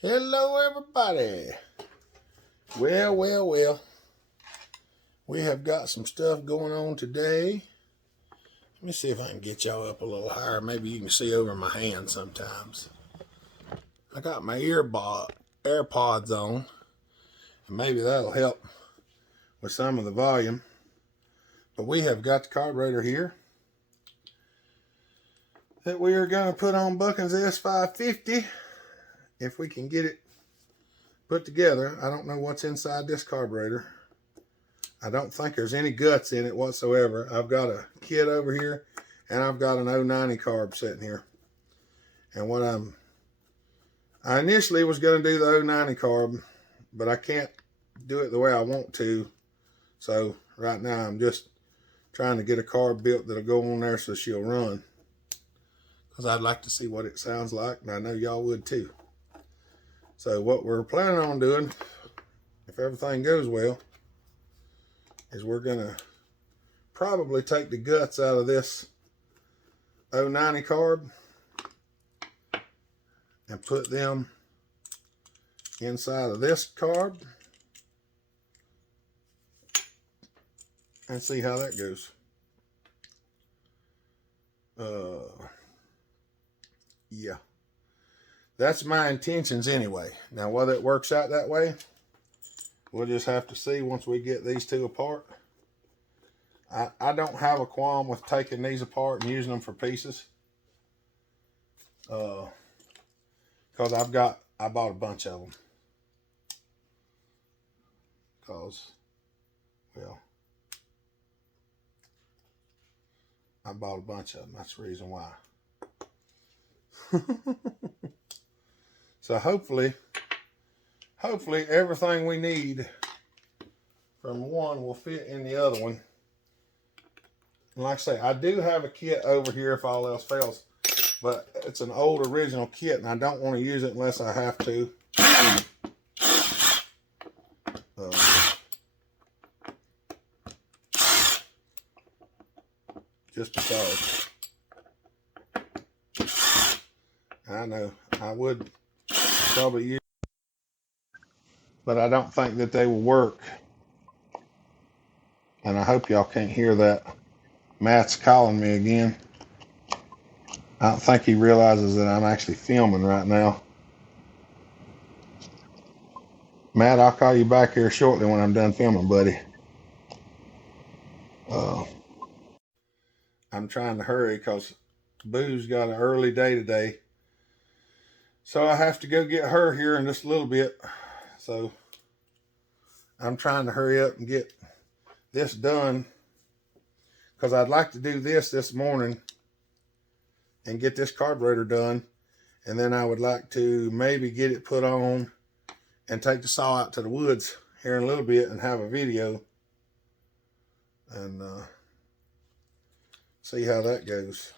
Hello, everybody. Well. We have got some stuff going on today. Let me see if I can get y'all up a little higher. Maybe you can see over my hand sometimes. I got my AirPods on, and maybe that'll help with some of the volume. But we have got the carburetor here that we are going to put on Buckins S550 if we can get it put together. I don't know what's inside this carburetor. I don't think there's any guts in it whatsoever. I've got a kit over here, and I've got an 090 carb sitting here. And what I initially was going to do the 090 carb, but I can't do it the way I want to. So right now I'm just trying to get a carb built that'll go on there so she'll run. Because I'd like to see what it sounds like, and I know y'all would too. So what we're planning on doing, if everything goes well, is we're going to probably take the guts out of this 090 carb and put them inside of this carb and see how that goes. Yeah. That's my intentions anyway. Now, whether it works out that way, we'll just have to see once we get these two apart. I don't have a qualm with taking these apart and using them for pieces. Because I bought a bunch of them. Because, well, I bought a bunch of them. That's the reason why. So hopefully everything we need from one will fit in the other one. And like I say, I do have a kit over here if all else fails, but it's an old original kit and I don't want to use it unless I have to. Just because. I know I would probably use, but I don't think that they will work. And I hope y'all can't hear that. Matt's calling me again. I don't think he realizes that I'm actually filming right now. Matt, I'll call you back here shortly when I'm done filming, buddy. I'm trying to hurry because Boo's got an early day today. So I have to go get her here in just a little bit. So I'm trying to hurry up and get this done because I'd like to do this morning and get this carburetor done. And then I would like to maybe get it put on and take the saw out to the woods here in a little bit and have a video and see how that goes.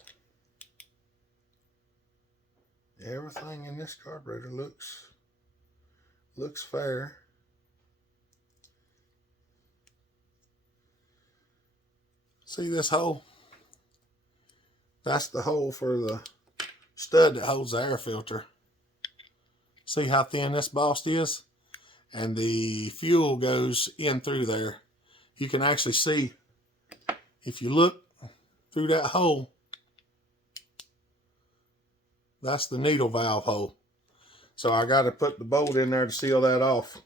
Everything in this carburetor looks fair. See this hole? That's the hole for the stud that holds the air filter. See how thin this boss is? And the fuel goes in through there. You can actually see, if you look through that hole, that's the needle valve hole. So I got to put the bolt in there to seal that off.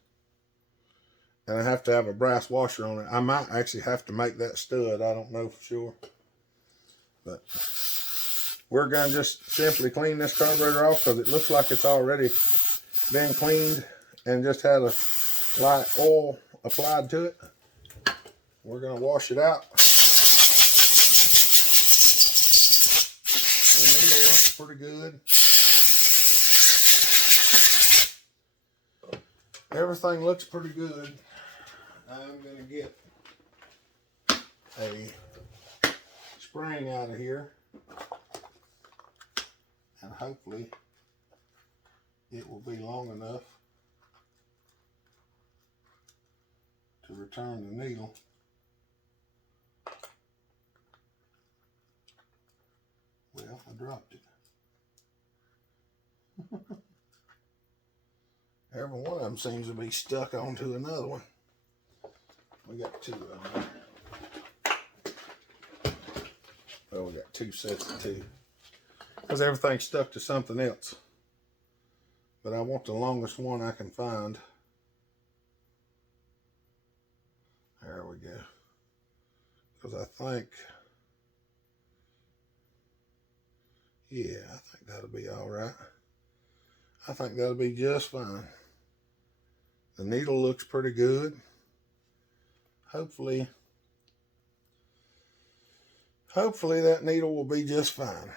And I have to have a brass washer on it. I might actually have to make that stud. I don't know for sure. But we're going to just simply clean this carburetor off because it looks like it's already been cleaned and just had a light oil applied to it. We're going to wash it out. The needle looks pretty good. Everything looks pretty good. I'm going to get a spring out of here and hopefully it will be long enough to return the needle. Well, I dropped it. Every one of them seems to be stuck onto another one. We got two of them. Well, we got two sets of two. Because everything's stuck to something else. But I want the longest one I can find. There we go. Because I think, yeah, I think that'll be all right. I think that'll be just fine. The needle looks pretty good. Hopefully that needle will be just fine.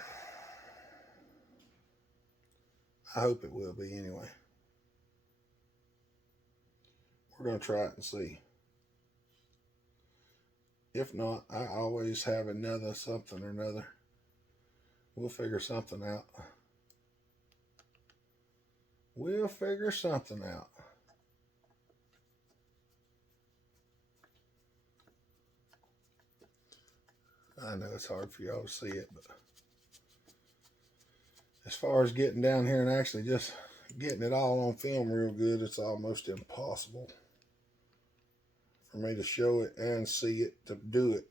I hope it will be anyway. We're going to try it and see. If not, I always have another something or another. We'll figure something out. We'll figure something out. I know it's hard for y'all to see it, but as far as getting down here and actually just getting it all on film real good, it's almost impossible for me to show it and see it to do it.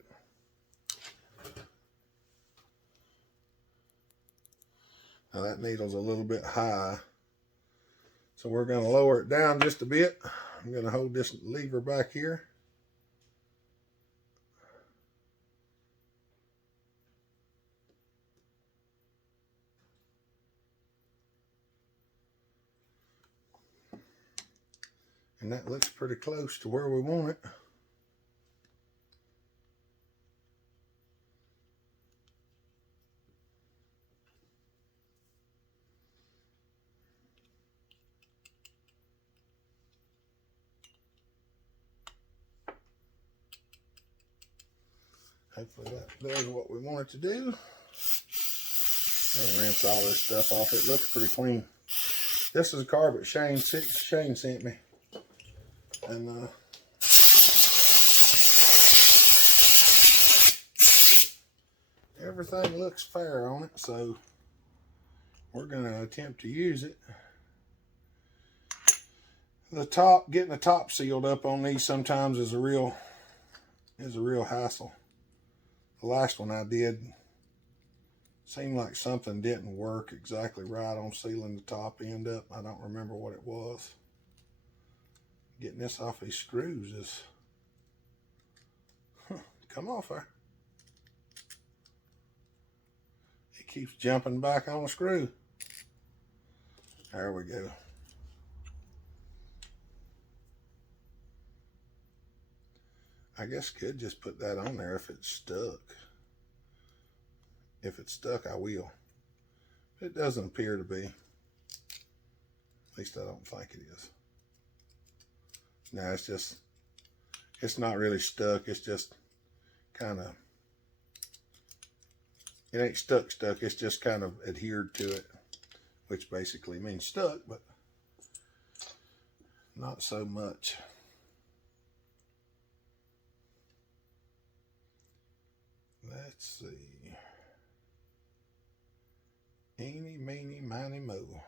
Now that needle's a little bit high, so we're going to lower it down just a bit. I'm going to hold this lever back here. And that looks pretty close to where we want it. Hopefully that does what we want it to do. I'll rinse all this stuff off. It looks pretty clean. This is a carb that Shane sent me. And everything looks fair on it, so we're going to attempt to use it. Getting the top sealed up on these sometimes is a real hassle. The last one I did seemed like something didn't work exactly right on sealing the top end up. I don't remember what it was. Getting this off these screws is, come off there. It keeps jumping back on the screw. There we go. I guess could just put that on there if it's stuck. If it's stuck, I will. It doesn't appear to be. At least I don't think it is. No, it's not really stuck. It's just kind of, it ain't stuck. It's just kind of adhered to it, which basically means stuck, but not so much. Let's see. Eeny, meeny, miny, mo.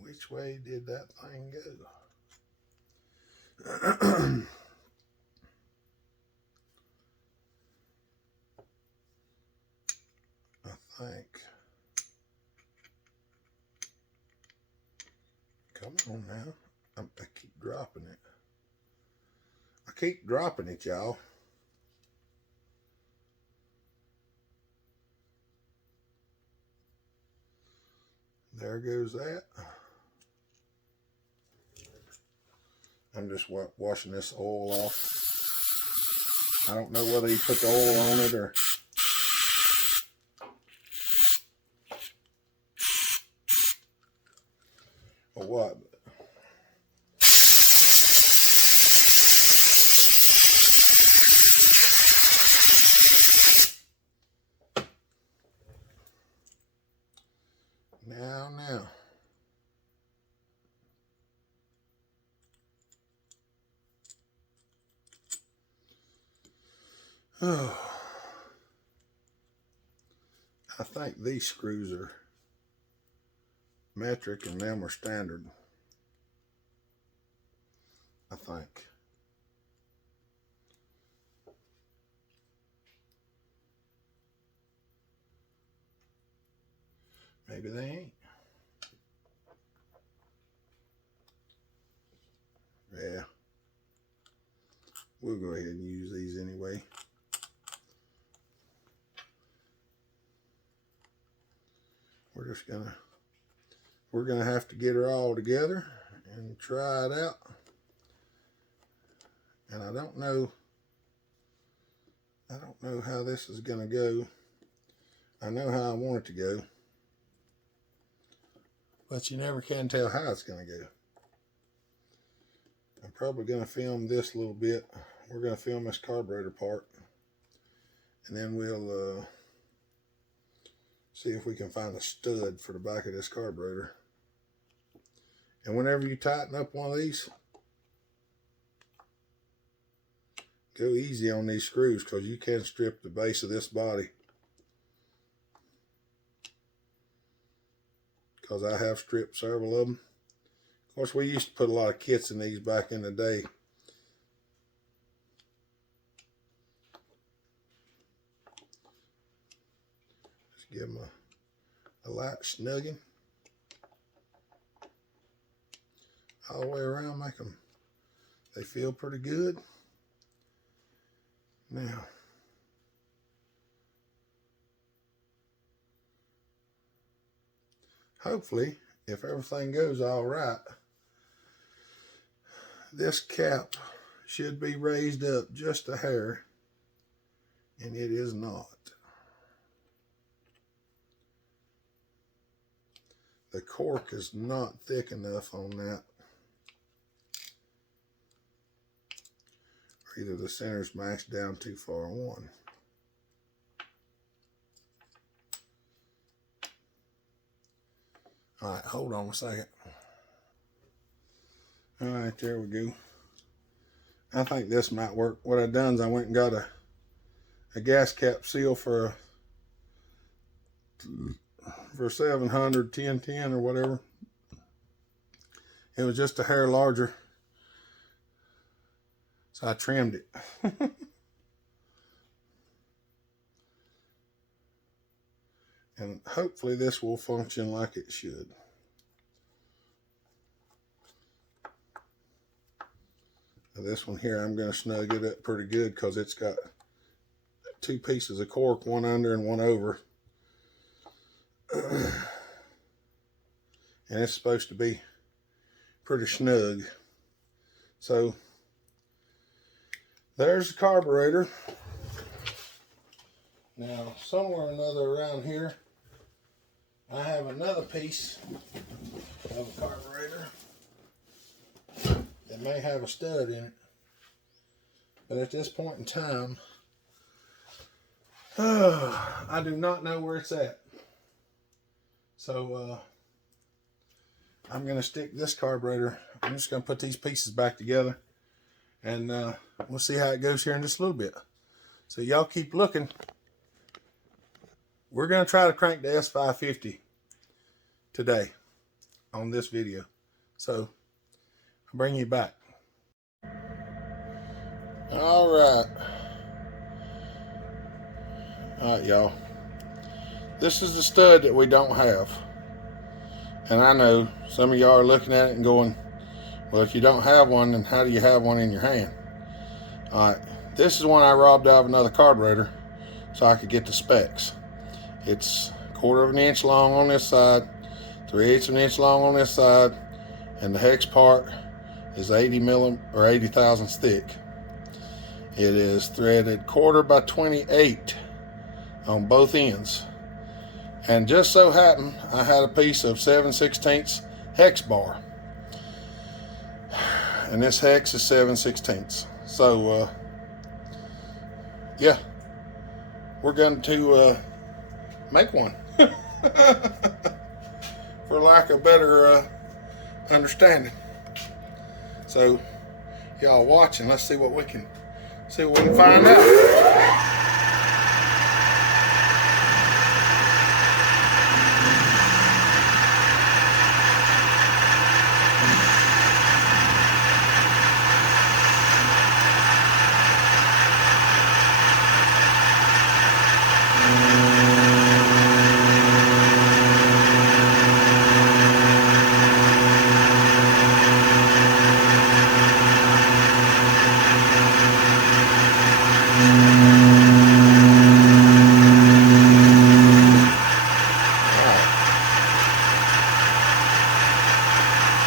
Which way did that thing go? I think. Come on now. I keep dropping it. I keep dropping it, y'all. There goes that. I'm just washing this oil off. I don't know whether you put the oil on it or what. Now. Oh. I think these screws are metric and them are standard, I think. Maybe they ain't. Yeah. We'll go ahead and use these anyway. We're gonna have to get her all together and try it out. And I don't know how this is gonna go. I know how I want it to go, but you never can tell how it's gonna go. I'm probably gonna film this a little bit. We're gonna film this carburetor part, and then we'll see if we can find a stud for the back of this carburetor. And whenever you tighten up one of these, go easy on these screws, because you can strip the base of this body. Because I have stripped several of them. Of course, we used to put a lot of kits in these back in the day. Just give them a light snugging all the way around, make them, they feel pretty good. Now, hopefully, if everything goes all right, this cap should be raised up just a hair, and it is not. The cork is not thick enough on that. Or either the center's mashed down too far on one. All right, hold on a second. All right, there we go. I think this might work. What I done is I went and got a gas cap seal for 700, 1010 or whatever. It was just a hair larger, so I trimmed it. And hopefully this will function like it should. Now this one here, I'm going to snug it up pretty good, because it's got two pieces of cork, one under and one over. And it's supposed to be pretty snug. So there's the carburetor. Now somewhere or another around here, I have another piece of a carburetor that may have a stud in it, but at this point in time, I do not know where it's at. So I'm going to stick this carburetor, I'm just going to put these pieces back together, and we'll see how it goes here in just a little bit. So y'all keep looking. We're going to try to crank the S550 today on this video. So I'll bring you back. All right, y'all. This is the stud that we don't have. And I know some of y'all are looking at it and going, well, if you don't have one, then how do you have one in your hand? All right, this is one I robbed out of another carburetor so I could get the specs. It's 1/4 of an inch long on this side, 3/8 of an inch long on this side, and the hex part is 80 thousandths thick. It is threaded 1/4 by 28 on both ends. And just so happened, I had a piece of 7/16 hex bar. And this hex is 7/16. So, yeah, we're going to make one. For lack of better understanding. So, y'all watching, let's see what we can find out.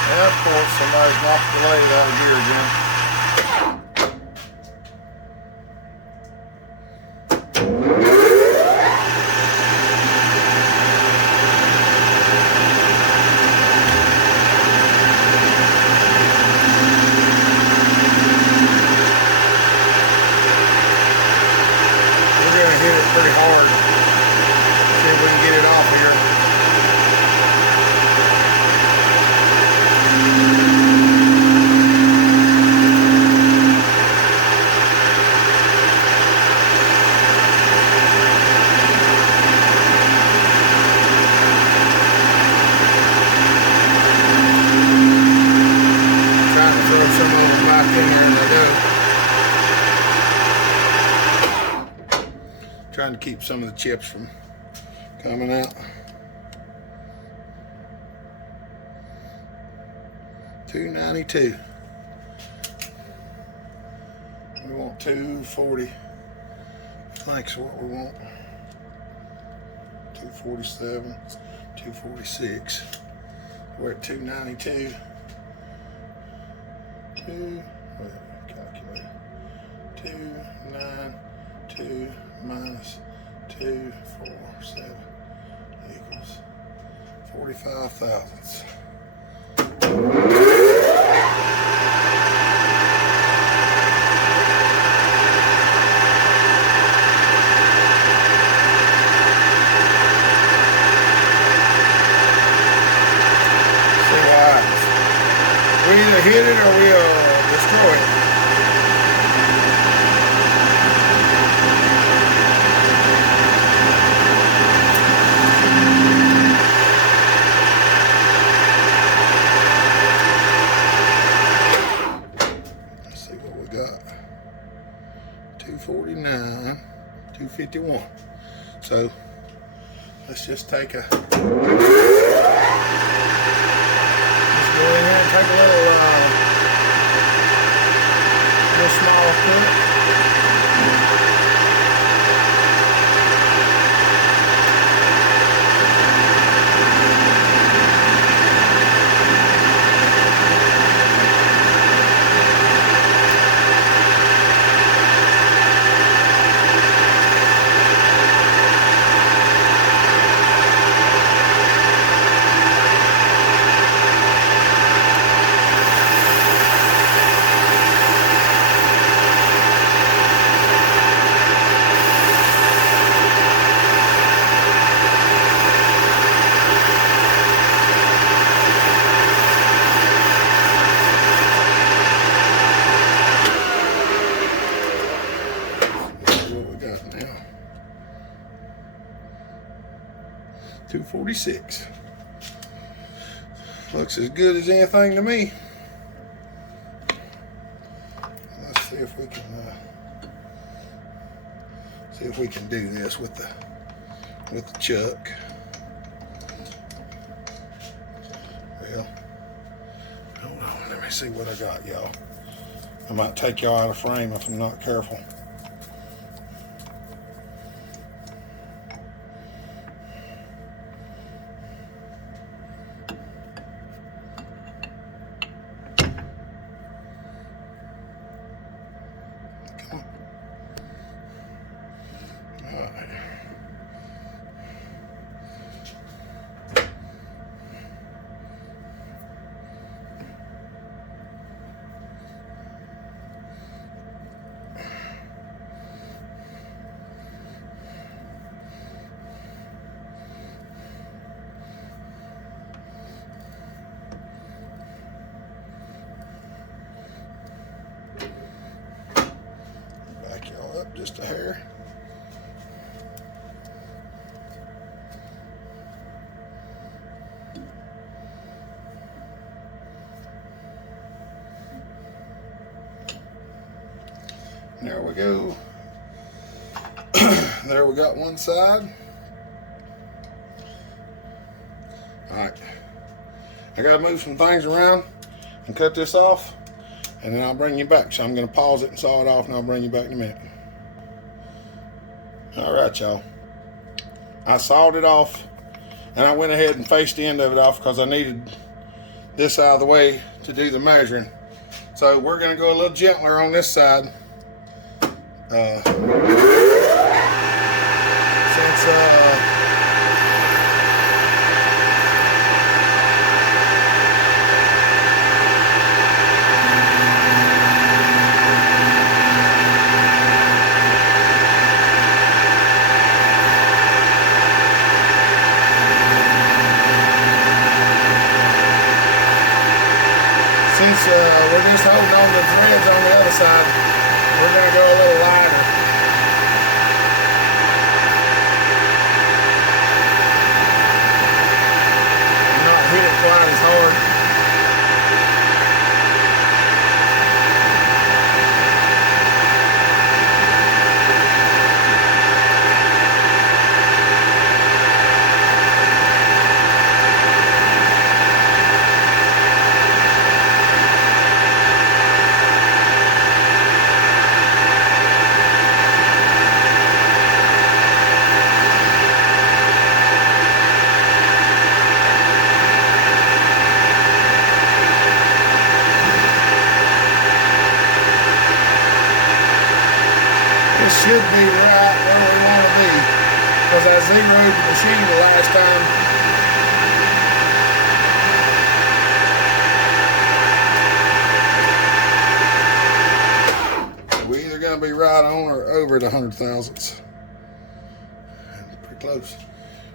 And of course, somebody's knocked the lathe out of gear again. We're going to hit it pretty hard. See if we can get it off here. Trying to keep some of the chips from coming out. 292. We want 240. I think is what we want. 247, 246. We're at 292. Calculate. 292 minus 247 equals 45 thousandths. We either hit it or we destroy it. Let's see what we got. 249, 251. So let's just take a go in here and take a little small cut. Now 246. Looks as good as anything to me. Let's see if we can do this with the chuck. Well, hold on, let me see what I got, y'all. I might take y'all out of frame if I'm not careful. Back y'all up just a hair. There we go. There we got one side. Alright. I gotta move some things around and cut this off, and then I'll bring you back. So I'm gonna pause it and saw it off, and I'll bring you back in a minute. Alright, y'all. I sawed it off, and I went ahead and faced the end of it off because I needed this out of the way to do the measuring. So we're going to go a little gentler on this side. Since we're just holding on to the threads on the other side, we're going to go a little lighter. And not hit it quite as hard. Should be right where we want to be, because I zeroed the machine the last time. We're either going to be right on or over the 100 thousandths. Pretty close.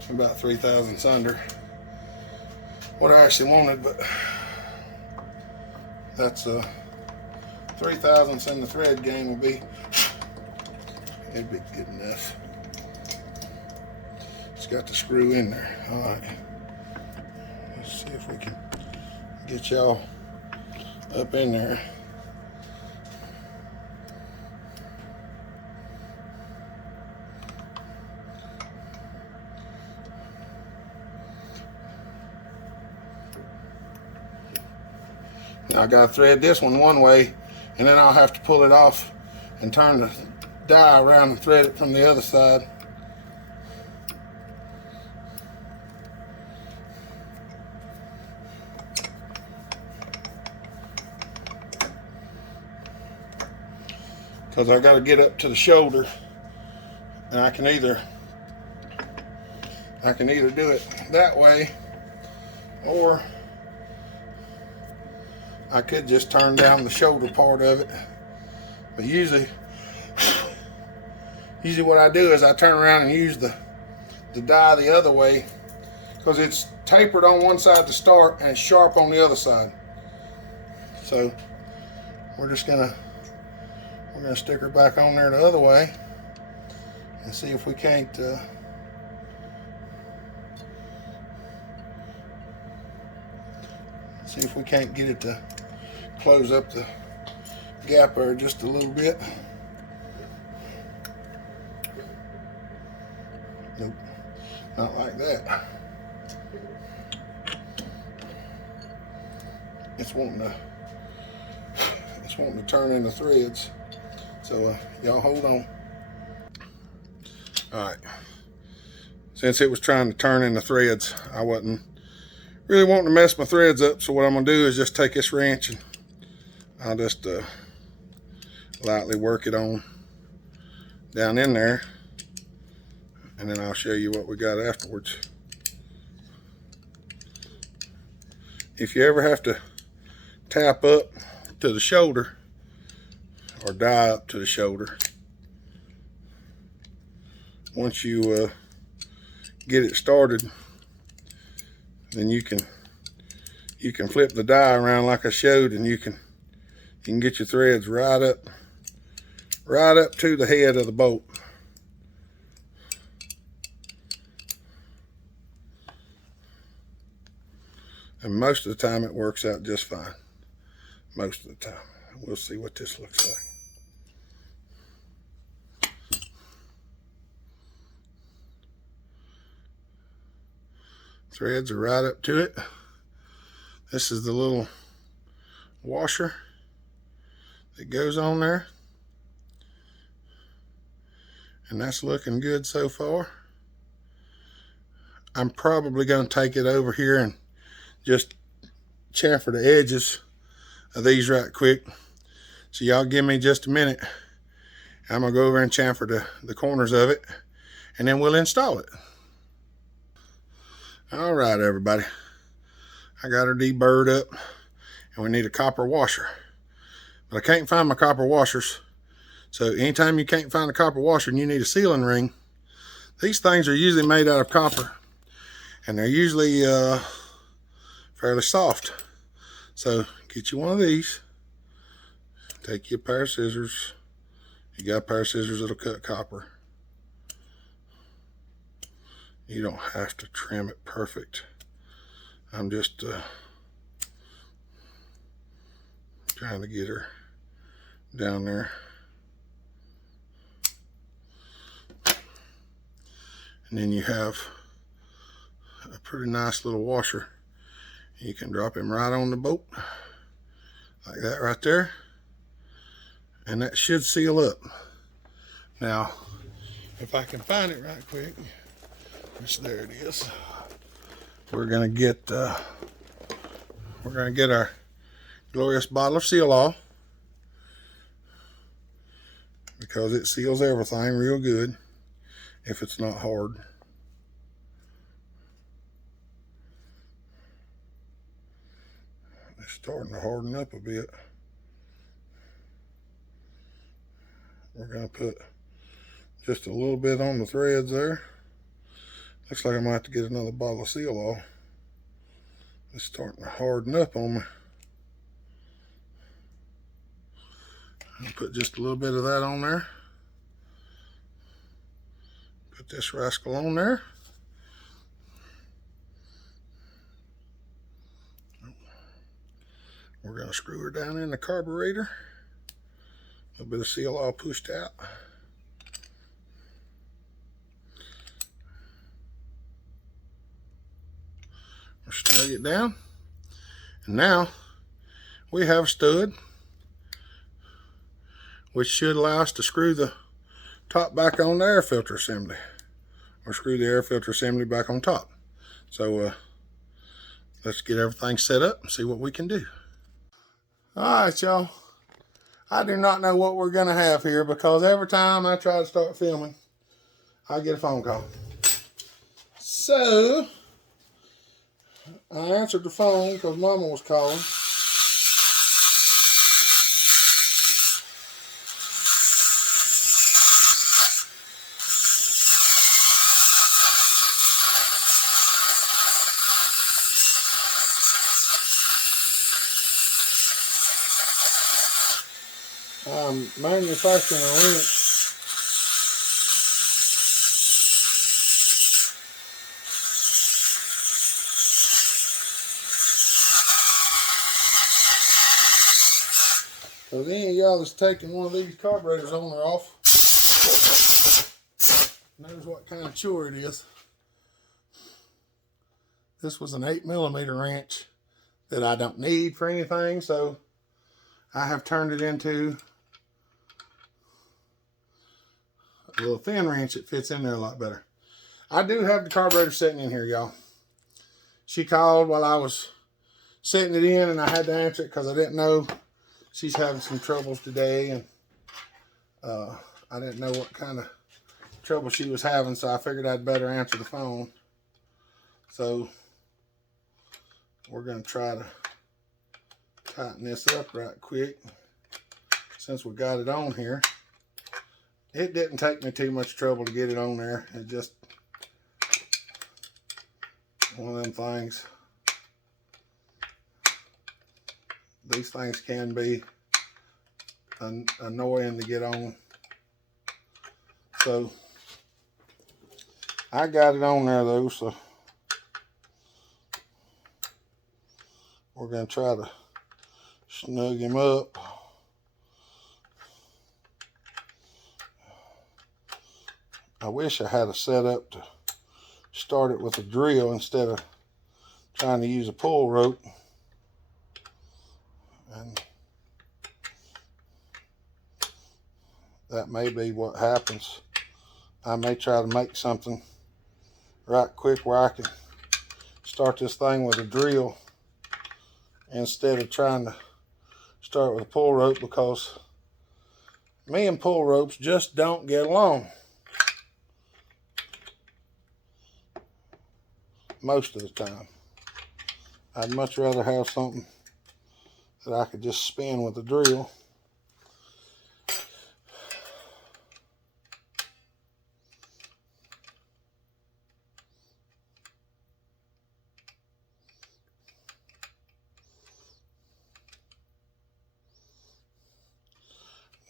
About 3 thousandths under what I actually wanted, but that's 3 thousandths in the thread game will be. It'd be good enough. It's got the screw in there. All right. Let's see if we can get y'all up in there. Now I gotta thread this one way, and then I'll have to pull it off and turn the die around and thread it from the other side. Because I got to get up to the shoulder, and I can either do it that way, or I could just turn down the shoulder part of it. But usually what I do is I turn around and use the die the other way, because it's tapered on one side to start and it's sharp on the other side. So we're gonna stick her back on there the other way and see if we can't get it to close up the gap there just a little bit. Nope, not like that. It's wanting to turn into threads. So y'all hold on. All right. Since it was trying to turn into threads, I wasn't really wanting to mess my threads up. So what I'm gonna do is just take this wrench and I'll just lightly work it on down in there, and then I'll show you what we got afterwards. If you ever have to tap up to the shoulder or die up to the shoulder, once you get it started, then you can flip the die around like I showed, and you can get your threads right up to the head of the bolt. And most of the time it works out just fine. Most of the time. We'll see what this looks like. Threads are right up to it. This is the little washer that goes on there. And that's looking good so far. I'm probably going to take it over here and just chamfer the edges of these right quick. So y'all give me just a minute. I'm gonna go over and chamfer the corners of it, and then we'll install it. All right, everybody. I got her deburred up, and we need a copper washer. But I can't find my copper washers. So anytime you can't find a copper washer and you need a sealing ring, these things are usually made out of copper, and they're usually fairly soft. So get you one of these. Take you a pair of scissors. You got a pair of scissors that'll cut copper. You don't have to trim it perfect. I'm just trying to get her down there. And then you have a pretty nice little washer. You can drop him right on the boat, like that right there. And that should seal up. Now, if I can find it right quick, which there it is, we're gonna get our glorious bottle of Seal-All, because it seals everything real good if it's not hard. It's starting to harden up a bit. We're going to put just a little bit on the threads there. Looks like I might have to get another bottle of Seal-All. It's starting to harden up on me. I'll put just a little bit of that on there. Put this rascal on there. We're going to screw her down in the carburetor. A little bit of Seal-All pushed out. We'll snug it down. And now we have a stud, which should allow us to screw the top back on the air filter assembly, or screw the air filter assembly back on top. So let's get everything set up and see what we can do. All right, y'all. I do not know what we're going to have here, because every time I try to start filming, I get a phone call. So I answered the phone because Mama was calling. I'm manufacturing a wrench. So any of y'all that's taking one of these carburetors on or off knows what kind of chore it is. This was an 8mm wrench that I don't need for anything, so I have turned it into a little thin wrench that fits in there a lot better. I do have the carburetor sitting in here, y'all. She called while I was setting it in, and I had to answer it because I didn't know. She's having some troubles today, and I didn't know what kind of trouble she was having, so I figured I'd better answer the phone. So we're going to try to tighten this up right quick since we got it on here. It didn't take me too much trouble to get it on there. It just one of them things. These things can be annoying to get on. So I got it on there though, so we're going to try to snug him up. I wish I had a setup to start it with a drill instead of trying to use a pull rope. And that may be what happens. I may try to make something right quick where I can start this thing with a drill instead of trying to start with a pull rope, because me and pull ropes just don't get along most of the time. I'd much rather have something that I could just spin with a drill.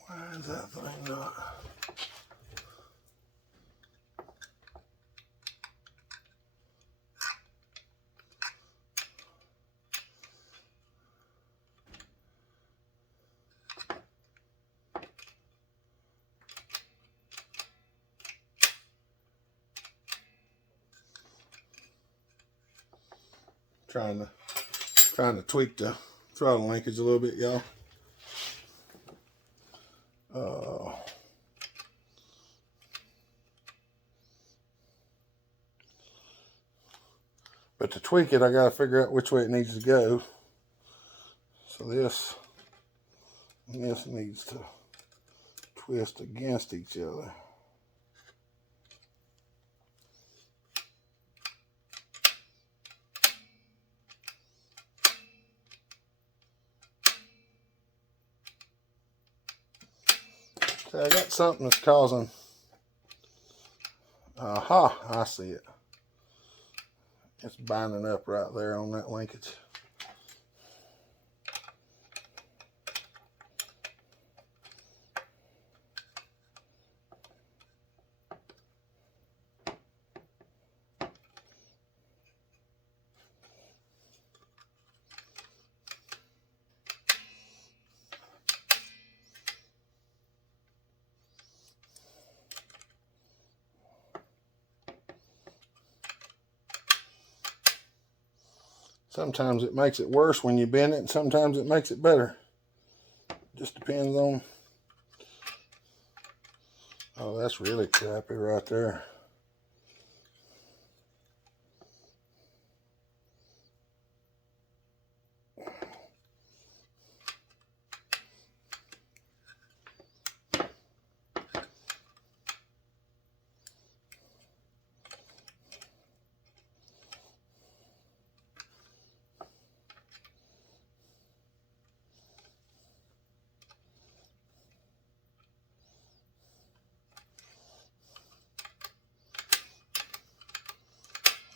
Why is that thing not? Trying to tweak the throttle linkage a little bit, y'all. But to tweak it, I got to figure out which way it needs to go. So this needs to twist against each other. So I got something that's causing, aha, I see it. It's binding up right there on that linkage. Sometimes it makes it worse when you bend it, and sometimes it makes it better. Just depends on. Oh, that's really crappy right there.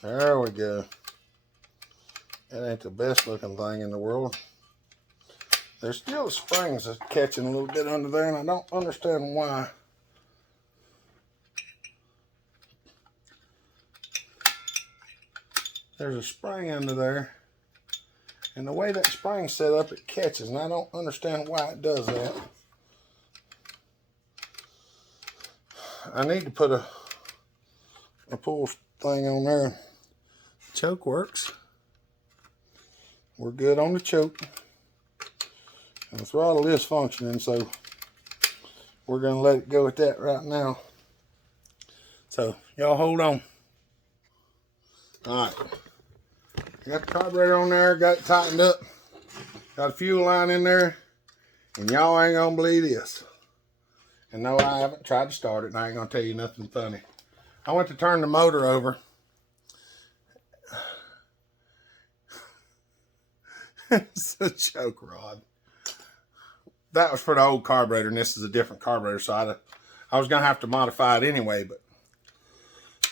There we go. It ain't the best looking thing in the world. There's still springs that's catching a little bit under there, and I don't understand why. There's a spring under there, and the way that spring's set up, it catches, and I don't understand why it does that. I need to put a pull thing on there. Choke works. We're good on the choke. And the throttle is functioning, so we're going to let it go at that right now. So, y'all hold on. Alright. Got the carburetor on there, got it tightened up. Got a fuel line in there. And y'all ain't going to believe this. And no, I haven't tried to start it, and I ain't going to tell you nothing funny. I went to turn the motor over. It's a choke rod. That was for the old carburetor, and this is a different carburetor, so I was going to have to modify it anyway, but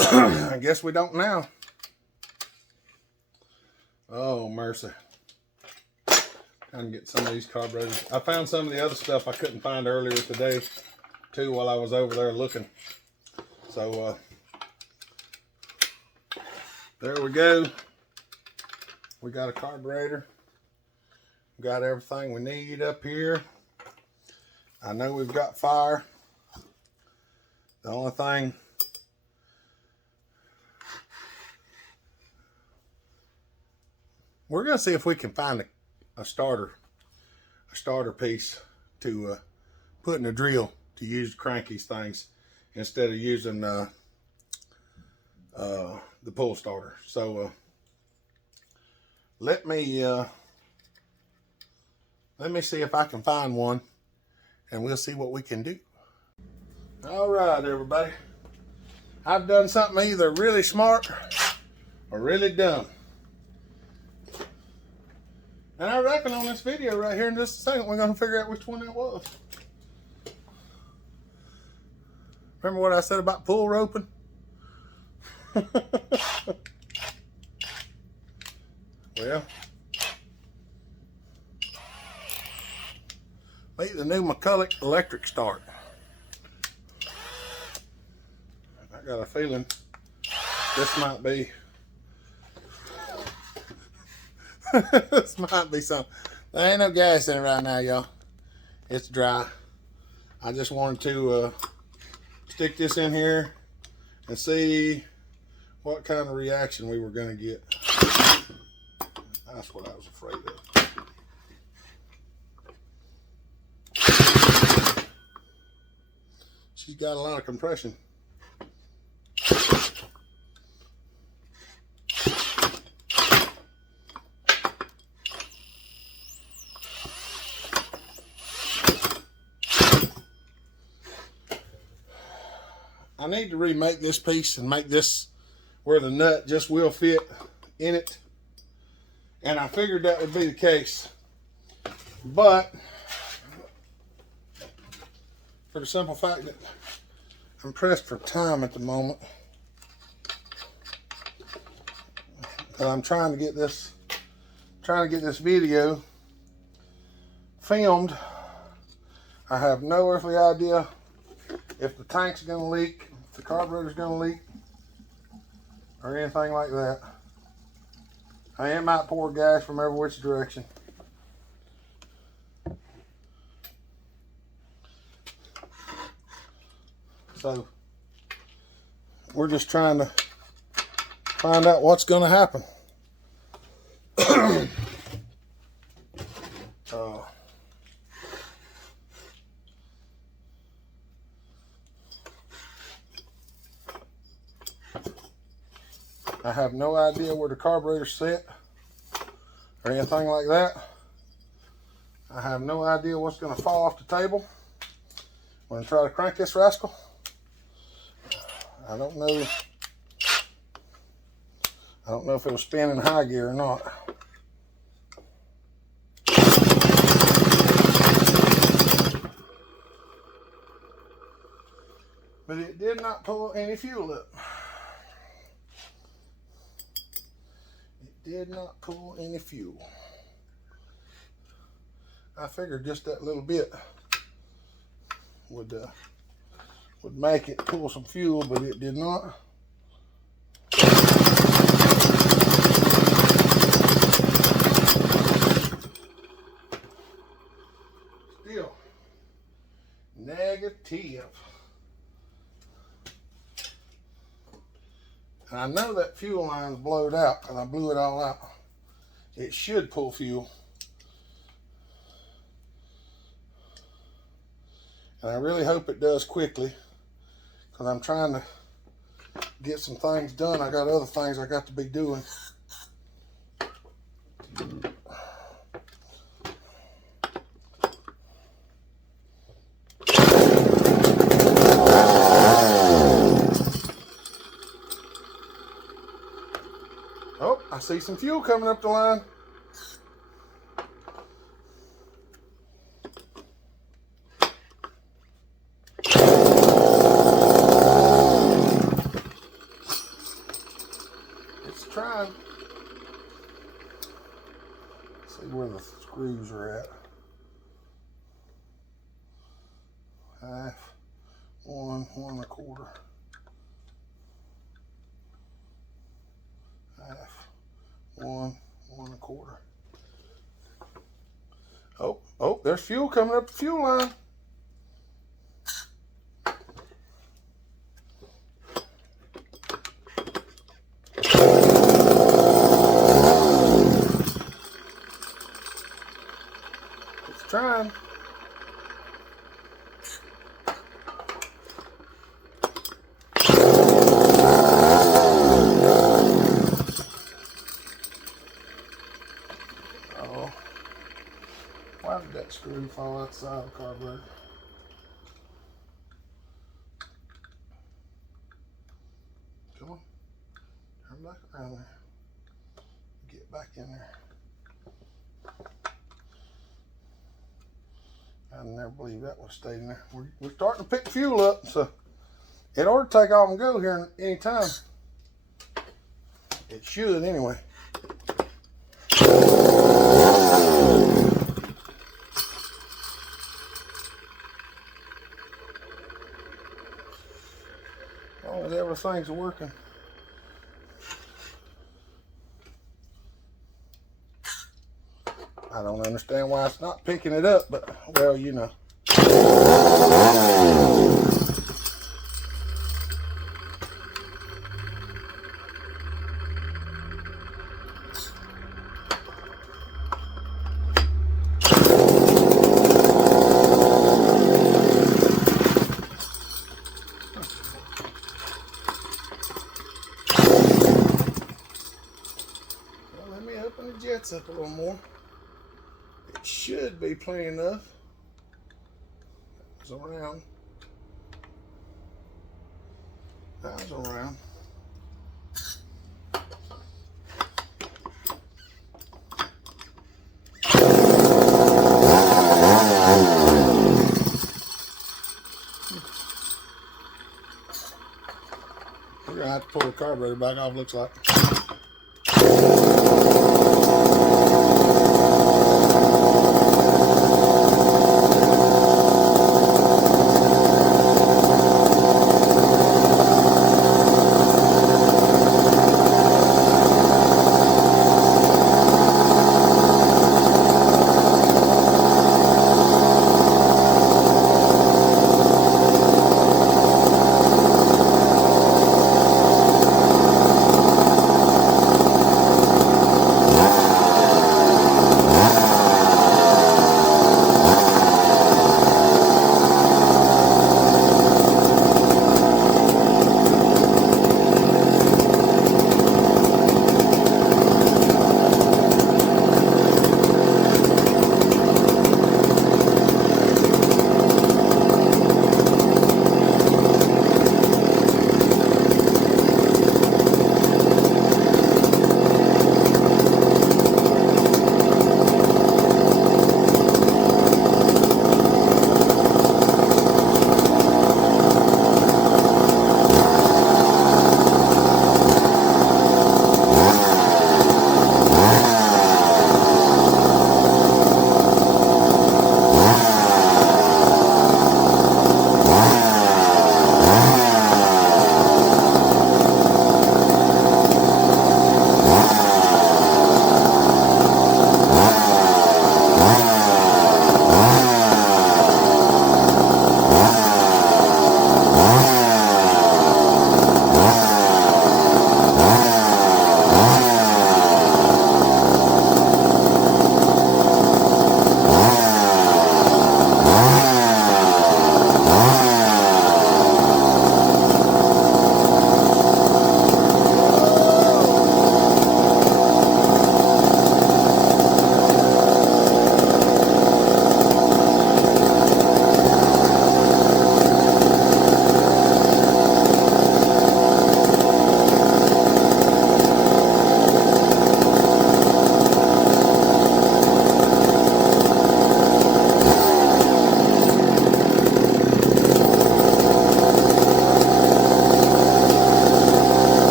I guess we don't now. Oh, mercy. Trying to get some of these carburetors. I found some of the other stuff I couldn't find earlier today, too, while I was over there looking. So, there we go. We got a carburetor. We got everything we need up here. I know we've got fire. The only thing we're going to see if we can find a starter piece to put in a drill to use to crank these things instead of using the pull starter. So let me Let me see if I can find one, and we'll see what we can do. All right, everybody. I've done something either really smart or really dumb. And I reckon on this video right here in just a second, we're going to figure out which one that was. Remember what I said about pull roping? Well, meet the new Mcculloch electric start. I got a feeling this might be this might be something. There ain't no gas in it right now, y'all. It's dry. I just wanted to stick this in here and see what kind of reaction we were going to get. That's what I was afraid of. She's got a lot of compression. I need to remake this piece and make this where the nut just will fit in it. And I figured that would be the case. But for the simple fact that I'm pressed for time at the moment, because I'm trying to get this video filmed. I have no earthly idea if the tank's going to leak, if the carburetor's going to leak, or anything like that. It might pour gas from every which direction. So we're just trying to find out what's going to happen. I have no idea where the carburetor's set or anything like that. I have no idea what's going to fall off the table when I try to crank this rascal. I don't know if it'll spin in high gear or not. But it did not pull any fuel up. Did not pull any fuel. I figured just that little bit would make it pull some fuel, but it did not. Still negative. And I know that fuel line's blowed out because I blew it all out. It should pull fuel. And I really hope it does quickly because I'm trying to get some things done. I got other things I got to be doing. Oh, I see some fuel coming up the line. It's trying. Let's see where the screws are at. Half, 1, 1 1/4. Half, 1, 1 1/4. Oh, there's fuel coming up the fuel line. It's trying. Why did that screw fall outside the carburetor? Come on. Turn back around there. Get back in there. I never believe that would have stayed in there. We're starting to pick fuel up, so it ought to take off and go here any time. It should anyway. As long as everything's working. I don't understand why it's not picking it up, but well, you know. Well, let me open the jets up a little more. It should be plenty enough. That was around. That was around. We're gonna have to pull the carburetor back off, looks like.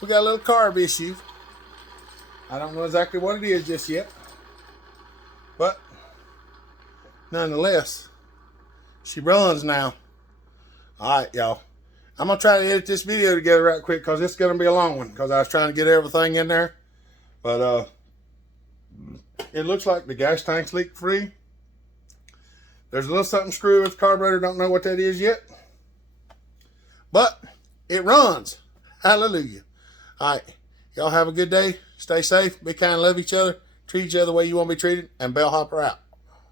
we got a little carb issue. I don't know exactly what it is just yet, but nonetheless, she runs now. All right, y'all. I'm going to try to edit this video together right quick because it's going to be a long one because I was trying to get everything in there. But it looks like the gas tank's leak free. There's a little something screwed with the carburetor. Don't know what that is yet. but it runs. Hallelujah. All right. Y'all have a good day. Stay safe. Be kind. Love each other. Treat each other the way you want to be treated. And Bellhopper out.